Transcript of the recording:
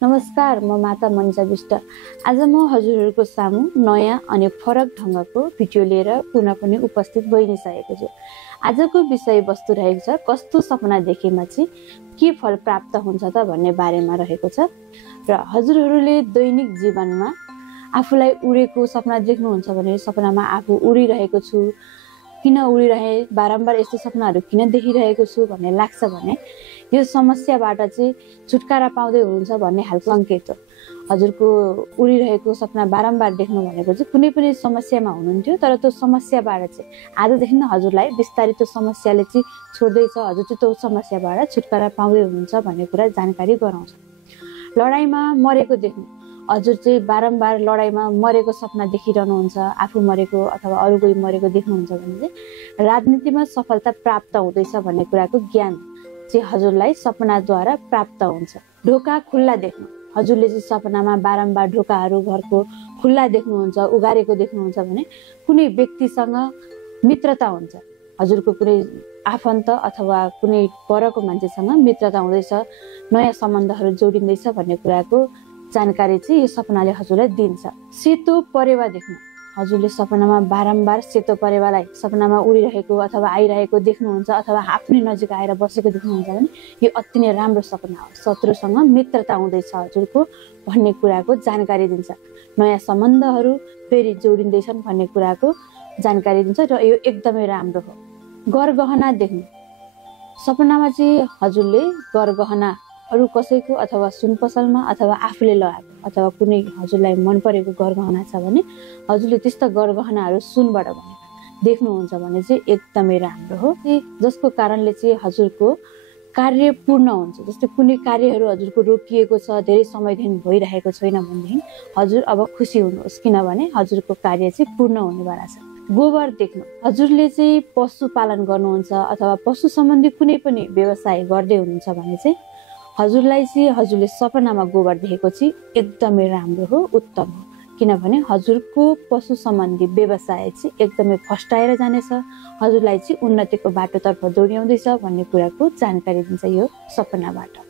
नमस्कार, म माता मनिषा विष्ट। आज म हजुरहरूको सामु नयाँ अनि फरक ढङ्गको भिडियो लिएर पुनः पनि उपस्थित भइसकेको छु। आजको विषयवस्तु रहेको छ कस्तो सपना देखेमा चाहिँ के फल प्राप्त हुन्छ त भन्ने बारेमा रहेको छ। र हजुरहरूले दैनिक जीवनमा आफूलाई उडेको सपना देख्नुहुन्छ भने सपनामा आफू उडिरहेको छु, किन उडिरहे, बारम्बार यस्तो सपनाहरू किन देखिरहेको छु भन्ने लाग्छ भने यो समस्याबाट चाहिँ छुटकारा पाउँदै हुनुहुन्छ भन्ने खालको सङ्केत हो। हजुरको उडिरहेको सपना बारम्बार देख्नु भनेको चाहिँ कुनै पनि समस्यामा हुनुहुन्थ्यो, तर त्यो समस्याबाट चाहिँ आजदेखि नै हजुरलाई बिस्तारै त्यो समस्याले चाहिँ छोड्दैछ, हजुर चाहिँ त्यो समस्याबाट छुटकारा पाउँदै हुनुहुन्छ भन्ने कुरा जानकारी गराउँछ। लडाइँमा मरेको देख्नु, हजुर चाहिँ बारम्बार लडाइँमा मरेको सपना देखिरहनुहुन्छ, आफू मरेको अथवा अरू कोही मरेको देख्नुहुन्छ भने चाहिँ राजनीतिमा सफलता प्राप्त हुँदैछ भन्ने कुराको ज्ञान चाहिँ हजुरलाई सपनाद्वारा प्राप्त हुन्छ। ढोका खुल्ला देख्नु, हजुरले चाहिँ सपनामा बारम्बार ढोकाहरू घरको खुल्ला देख्नुहुन्छ, उगारेको देख्नुहुन्छ भने कुनै व्यक्तिसँग मित्रता हुन्छ, हजुरको कुनै आफन्त अथवा कुनै परको मान्छेसँग मित्रता हुँदैछ, नयाँ सम्बन्धहरू जोडिँदैछ भन्ने कुराको जानकारी चाहिँ यो सपनाले हजुरलाई दिन्छ। सेतो परेवा देख्नु, हजुरले सपनामा बारम्बार सेतो परेवालाई सपनामा उडिरहेको अथवा आइरहेको देख्नुहुन्छ अथवा आफ्नै नजिक आएर बसेको देख्नुहुन्छ भने यो अति नै राम्रो सपना हो। शत्रुसँग मित्रता हुँदैछ हजुरको भन्ने कुराको जानकारी दिन्छ। नयाँ सम्बन्धहरू फेरि जोडिँदैछन् भन्ने कुराको जानकारी दिन्छ र यो एकदमै राम्रो हो। गरगहना देख्नु, सपनामा चाहिँ हजुरले गरगहना अरू कसैको अथवा सुन पसलमा अथवा आफूले लगाएको अथवा कुनै हजुरलाई मन परेको गरगहना छ भने हजुरले त्यस्ता गरगहनाहरू सुनबाट बनेका देख्नुहुन्छ भने चाहिँ एकदमै राम्रो हो, जसको कारणले चाहिँ हजुरको कार्य पूर्ण हुन्छ। जस्तै कुनै कार्यहरू हजुरको रोकिएको छ, धेरै समयदेखि भइरहेको छैन भनेदेखि हजुर अब खुसी हुनुहोस्, किनभने हजुरको कार्य चाहिँ पूर्ण हुनेवाला छ। गोबर देख्नु, हजुरले चाहिँ पशुपालन गर्नुहुन्छ अथवा पशु सम्बन्धी कुनै पनि व्यवसाय गर्दै हुनुहुन्छ भने चाहिँ हजुरलाई चाहिँ हजुरले सपनामा गोबर देखेको चाहिँ एकदमै राम्रो हो, उत्तम हो, किनभने हजुरको पशु सम्बन्धी व्यवसाय चाहिँ एकदमै फस्टाएर जानेछ, हजुरलाई चाहिँ उन्नतिको बाटोतर्फ दौड्याउँदैछ भन्ने कुराको जानकारी दिन्छ यो सपनाबाट।